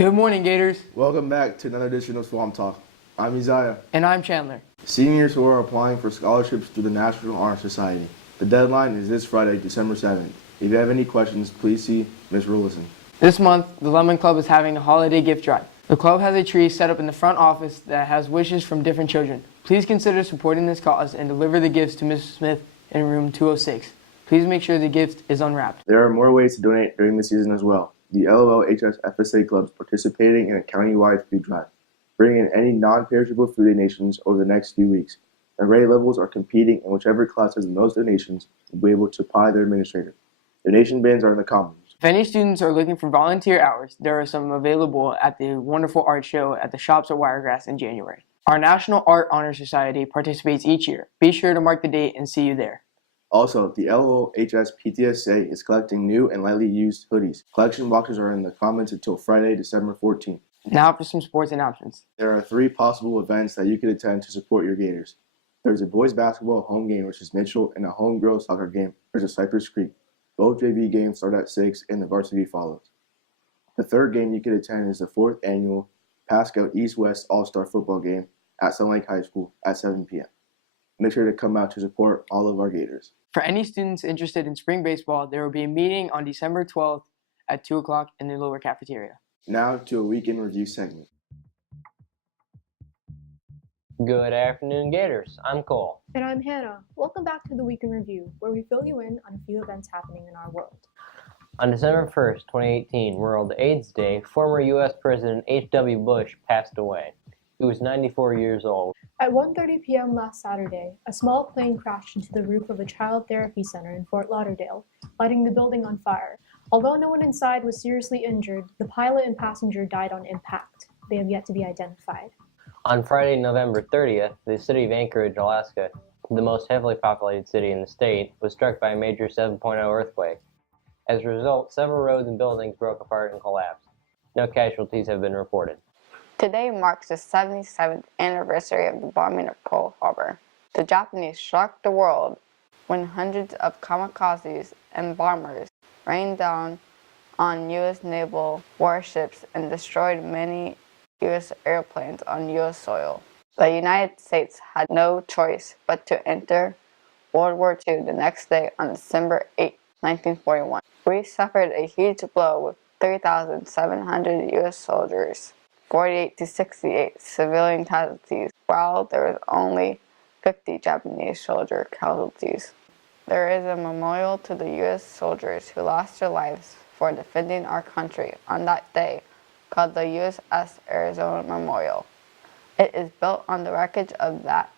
Good morning, Gators. Welcome back to another edition of Swamp Talk. I'm Isaiah. And I'm Chandler. Seniors who are applying for scholarships through the National Honor Society. The deadline is this Friday, December 7th. If you have any questions, please see Ms. Rulison. This month, the Lemon Club is having a holiday gift drive. The club has a tree set up in the front office that has wishes from different children. Please consider supporting this cause and deliver the gifts to Mrs. Smith in room 206. Please make sure the gift is unwrapped. There are more ways to donate during the season as well. The LOLHS FSA Club is participating in a county-wide food drive, bringing in any non-perishable food donations over the next few weeks. The grade levels are competing, and whichever class has the most donations will be able to pie their administrator. Donation bins are in the commons. If any students are looking for volunteer hours, there are some available at the Wonderful Art Show at the shops at Wiregrass in January. Our National Art Honor Society participates each year. Be sure to mark the date and see you there. Also, the LOLHS PTSA is collecting new and lightly used hoodies. Collection boxes are in the commons until Friday, December 14th. Now for some sports announcements. There are 3 possible events that you could attend to support your Gators. There's a boys basketball home game versus Mitchell and a home girls soccer game versus Cypress Creek. Both JV games start at 6 and the varsity follows. The third game you could attend is the 4th annual Pasco East-West All-Star football game at Sunlake High School at 7 p.m. Make sure to come out to support all of our Gators. For any students interested in spring baseball, there will be a meeting on December 12th at 2 o'clock in the lower cafeteria. Now to a weekend review segment. Good afternoon, Gators. I'm Cole. And I'm Hannah. Welcome back to the Week in Review, where we fill you in on a few events happening in our world. On December 1st, 2018, World AIDS Day, former U.S. President H.W. Bush passed away. He was 94 years old. At 1:30 p.m. last Saturday, a small plane crashed into the roof of a child therapy center in Fort Lauderdale, lighting the building on fire. Although no one inside was seriously injured, the pilot and passenger died on impact. They have yet to be identified. On Friday, November 30th, the city of Anchorage, Alaska, the most heavily populated city in the state, was struck by a major 7.0 earthquake. As a result, several roads and buildings broke apart and collapsed. No casualties have been reported. Today marks the 77th anniversary of the bombing of Pearl Harbor. The Japanese shocked the world when hundreds of kamikazes and bombers rained down on U.S. naval warships and destroyed many U.S. airplanes on U.S. soil. The United States had no choice but to enter World War II the next day on December 8, 1941. We suffered a huge blow with 3,700 U.S. soldiers, 48 to 68 civilian casualties, while there was only 50 Japanese soldier casualties. There is a memorial to the U.S. soldiers who lost their lives for defending our country on that day, called the USS Arizona Memorial. It is built on the wreckage of that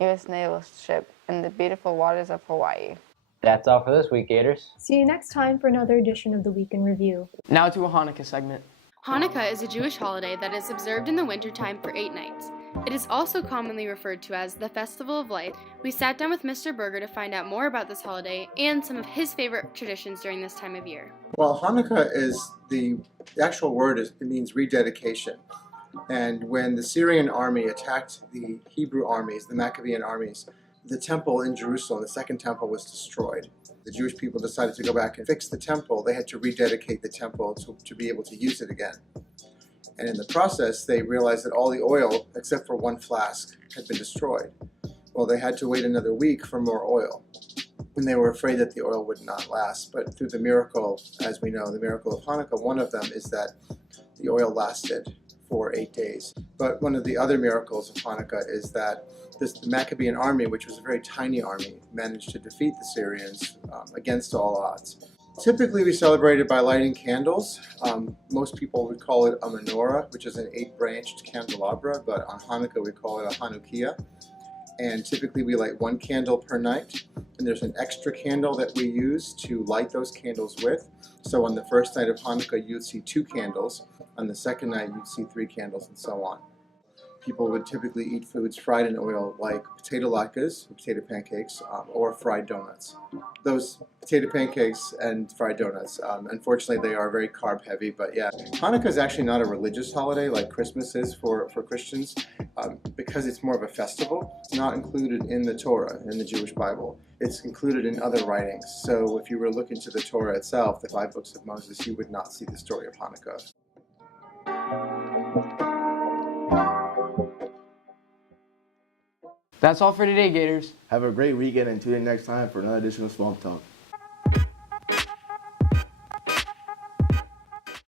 U.S. naval ship in the beautiful waters of Hawaii. That's all for this week, Gators. See you next time for another edition of the Week in Review. Now to a Hanukkah segment. Hanukkah is a Jewish holiday that is observed in the wintertime for 8 nights. It is also commonly referred to as the Festival of Lights. We sat down with Mr. Berger to find out more about this holiday and some of his favorite traditions during this time of year. Well, Hanukkah is the actual word it means rededication. And when the Syrian army attacked the Hebrew armies, the Maccabean armies, the temple in Jerusalem, the second temple, was destroyed. The Jewish people decided to go back and fix the temple. They had to rededicate the temple to be able to use it again. And in the process, they realized that all the oil, except for one flask, had been destroyed. Well, they had to wait another week for more oil. And they were afraid that the oil would not last. But through the miracle, as we know, the miracle of Hanukkah, one of them is that the oil lasted for 8 days. But one of the other miracles of Hanukkah is that the Maccabean army, which was a very tiny army, managed to defeat the Syrians against all odds. Typically, we celebrate it by lighting candles. Most people would call it a menorah, which is an 8-branched candelabra, but on Hanukkah we call it a Hanukkah. And typically we light 1 candle per night, and there's an extra candle that we use to light those candles with. So on the first night of Hanukkah, you'd see 2 candles. On the second night, you'd see 3 candles, and so on. People would typically eat foods fried in oil like potato latkes, potato pancakes, or fried donuts. Those potato pancakes and fried donuts, unfortunately they are very carb heavy, but yeah. Hanukkah is actually not a religious holiday like Christmas is for Christians because it's more of a festival. It's not included in the Torah, in the Jewish Bible. It's included in other writings. So if you were to look into the Torah itself, the 5 books of Moses, you would not see the story of Hanukkah. That's all for today, Gators. Have a great weekend and tune in next time for another edition of Swamp Talk.